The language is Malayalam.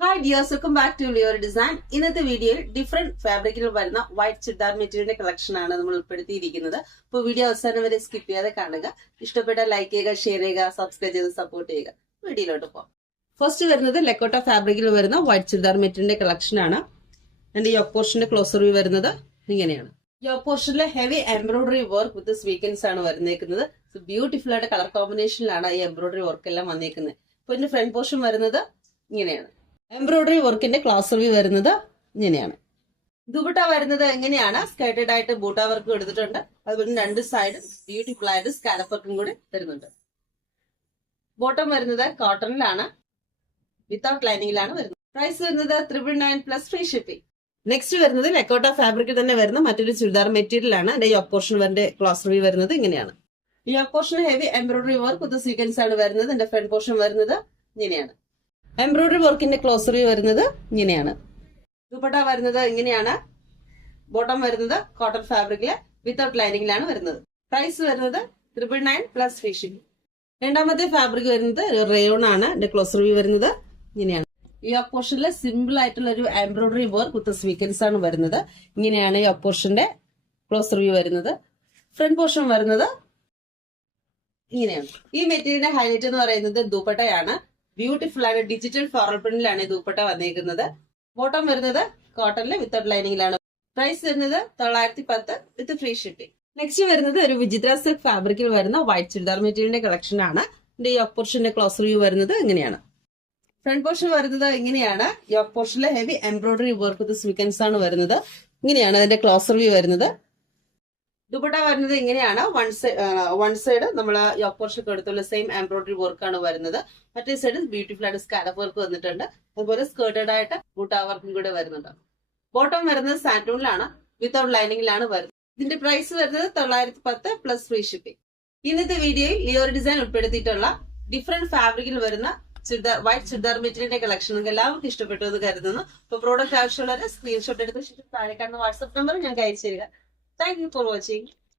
Hi dears, welcome back to Lior Design. ഇന്നത്തെ വീഡിയോയിൽ ഡിഫറെന്റ് ഫാബ്രിക്കിൽ വരുന്ന വൈറ്റ് ചുരിദാർ മെറ്റീരിയലിന്റെ കളക്ഷൻ ആണ് നമ്മൾ ഉൾപ്പെടുത്തിയിരിക്കുന്നത്. അപ്പോൾ വീഡിയോ അവസാനം വരെ സ്കിപ്പ് ചെയ്യാതെ കാണുക. ഇഷ്ടപ്പെട്ട ലൈക്ക് ചെയ്യുക, ഷെയർ ചെയ്യുക, സബ്സ്ക്രൈബ് ചെയ്ത് സപ്പോർട്ട് ചെയ്യുക. വീഡിയോയിലോട്ട് പോകാം. ഫസ്റ്റ് വരുന്നത് ലെക്കോട്ട ഫാബ്രിക്കിൽ വരുന്ന വൈറ്റ് ചുരിദാർ മെറ്റീരിയലിന്റെ കളക്ഷൻ ആണ്. എന്റെ യോക്ക് പോർഷന്റെ ക്ലോസർ വ്യൂ വരുന്നത് ഇങ്ങനെയാണ്. യോക്ക് പോർഷനിലെ heavy embroidery work with sequins ആണ് വരുന്നേക്കുന്നത്. ബ്യൂട്ടിഫുൾ ആയിട്ട് കളർ കോമ്പിനേഷനിലാണ് ഈ എംബ്രോയിഡറി വർക്ക് എല്ലാം വന്നേക്കുന്നത്. ഇപ്പൊ ഇതിന്റെ ഫ്രണ്ട് പോർഷൻ വരുന്നത് ഇങ്ങനെയാണ്. എംബ്രോയിഡറി വർക്കിന്റെ ക്ലോസർ വ്യൂ വരുന്നത് ഇങ്ങനെയാണ്. ദുപ്പട്ട വരുന്നത് എങ്ങനെയാണ്? സ്കേർട്ടഡ് ആയിട്ട് ബൂട്ട വർക്കും എടുത്തിട്ടുണ്ട്. അതുപോലെ രണ്ട് സൈഡും ബ്യൂട്ടിഫുൾ ആയിട്ട് സ്കാലപ്പ് വർക്കും കൂടി തരുന്നുണ്ട്. ബോട്ടം വരുന്നത് കോട്ടണിലാണ്, വിത്തൗട്ട് ലൈനിങ്ങിലാണ് വരുന്നത്. പ്രൈസ് വരുന്നത് 999 പ്ലസ് ഫ്രീ ഷിപ്പിംഗ്. നെക്സ്റ്റ് വരുന്നത് ലെക്കോട്ട ഫാബ്രിക്കിൽ തന്നെ വരുന്ന മറ്റൊരു ചുരിദാർ മെറ്റീരിയൽ ആണ്. എന്റെ യോക്ക് പോർഷൻ വരെ ക്ലോസർ വ്യൂ വരുന്നത് ഇങ്ങനെയാണ്. Yoke portion heavy embroidery work with sequins ആണ് വരുന്നത്. എന്റെ ഫ്രണ്ട് പോർഷൻ വരുന്നത് ഇങ്ങനെയാണ്. എംബ്രോയിഡറി വർക്കിന്റെ ക്ലോസർ വ്യൂ വരുന്നത് ഇങ്ങനെയാണ്. ദുപ്പട്ട വരുന്നത് ഇങ്ങനെയാണ്. ബോട്ടം വരുന്നത് കോട്ടൺ ഫാബ്രിക്കില് വിത്തൗട്ട് ലൈനിങ്ങിലാണ് വരുന്നത്. പ്രൈസ് വരുന്നത് 999 പ്ലസ് ഫ്രീ ഷിപ്പിംഗ്. രണ്ടാമത്തെ ഫാബ്രിക് വരുന്നത് റയോൺ ആണ്. എന്റെ ക്ലോസർ വ്യൂ വരുന്നത് ഇങ്ങനെയാണ്. ഈ യോക്ക് പോർഷനിലെ സിമ്പിൾ ആയിട്ടുള്ള ഒരു എംബ്രോയിഡറി വർക്ക് വിത്ത് സ്വീക്കൻസ് ആണ് വരുന്നത്. ഇങ്ങനെയാണ് യോക്ക് പോർഷന്റെ ക്ലോസർ വ്യൂ വരുന്നത്. ഫ്രണ്ട് പോർഷൻ വരുന്നത് ഇങ്ങനെയാണ്. ഈ മെറ്റീരിയലിന്റെ ഹൈലൈറ്റ് എന്ന് പറയുന്നത് ദുപ്പട്ടയാണ്. ബ്യൂട്ടിഫുൾ ആണ്. ഡിജിറ്റൽ ഫ്ലോറൽ പ്രിന്റിലാണ് ഈ ദുപ്പട്ട വന്നേക്കുന്നത്. ബോട്ടം വരുന്നത് കോട്ടണില് വിത്തൗട്ട് ലൈനിങ്ങിലാണ്. പ്രൈസ് വരുന്നത് 910 വിത്ത് ഫ്രീ ഷിപ്പിംഗ്. നെക്സ്റ്റ് വരുന്നത് ഒരു വിചിത്ര സിൽക്ക് ഫാബ്രിക്കിൽ വരുന്ന വൈറ്റ് ചുരിദാർ മെറ്റീരിയലിന്റെ കളക്ഷൻ ആണ്. ഇതിന്റെ യോക്ക് പോർഷന്റെ ക്ലോസർ വ്യൂ വരുന്നത് ഇങ്ങനെയാണ്. ഫ്രണ്ട് പോർഷൻ വരുന്നത് ഇങ്ങനെയാണ്. യോക്ക് പോർഷനിലെ heavy embroidery work with sequins ആണ് വരുന്നത്. ഇങ്ങനെയാണ് അതിന്റെ ക്ലോസർ വ്യൂ വരുന്നത്. ദുപ്പട്ട വരുന്നത് ഇങ്ങനെയാണ്. വൺ സൈഡ് നമ്മൾ യോക്ക് പോർഷൻ എടുത്തുള്ള സെയിം എംബ്രോയിഡറി വർക്ക് ആണ് വരുന്നത്. മറ്റേ സൈഡ് ബ്യൂട്ടിഫുൾ ആയിട്ട് സ്കാലപ്പ് വർക്ക് വന്നിട്ടുണ്ട്. അതുപോലെ സ്കേർട്ടഡ് ആയിട്ട് ബൂട്ട വർക്കും കൂടെ വരുന്നുണ്ട്. ബോട്ടം വരുന്നത് സാൻറ്റൂണിലാണ്, വിത്തൗട്ട് ലൈനിങ്ങിലാണ് വരുന്നത്. ഇതിന്റെ പ്രൈസ് വരുന്നത് 910 പ്ലസ് ഫ്രീ ഷിപ്പിംഗ്. ഇന്നത്തെ വീഡിയോയിൽ ലിയോർ ഡിസൈൻ ഉൾപ്പെടുത്തിയിട്ടുള്ള ഡിഫറെന്റ് ഫാബ്രിക്കിൽ വരുന്ന വൈറ്റ് ചുരിദാർ മെറ്റീരിയലിന്റെ കളക്ഷൻ നിങ്ങൾക്ക് എല്ലാവർക്കും ഇഷ്ടപ്പെട്ടു എന്ന് കരുതുന്നു. ഇപ്പോൾ പ്രോഡക്റ്റ് ആവശ്യമുള്ളവരെ സ്ക്രീൻഷോട്ട് എടുത്ത് താഴെ കാണുന്ന വാട്സ്ആപ്പ് നമ്പർ ഞങ്ങൾക്ക് അയച്ചു തരിക. Thank you for watching.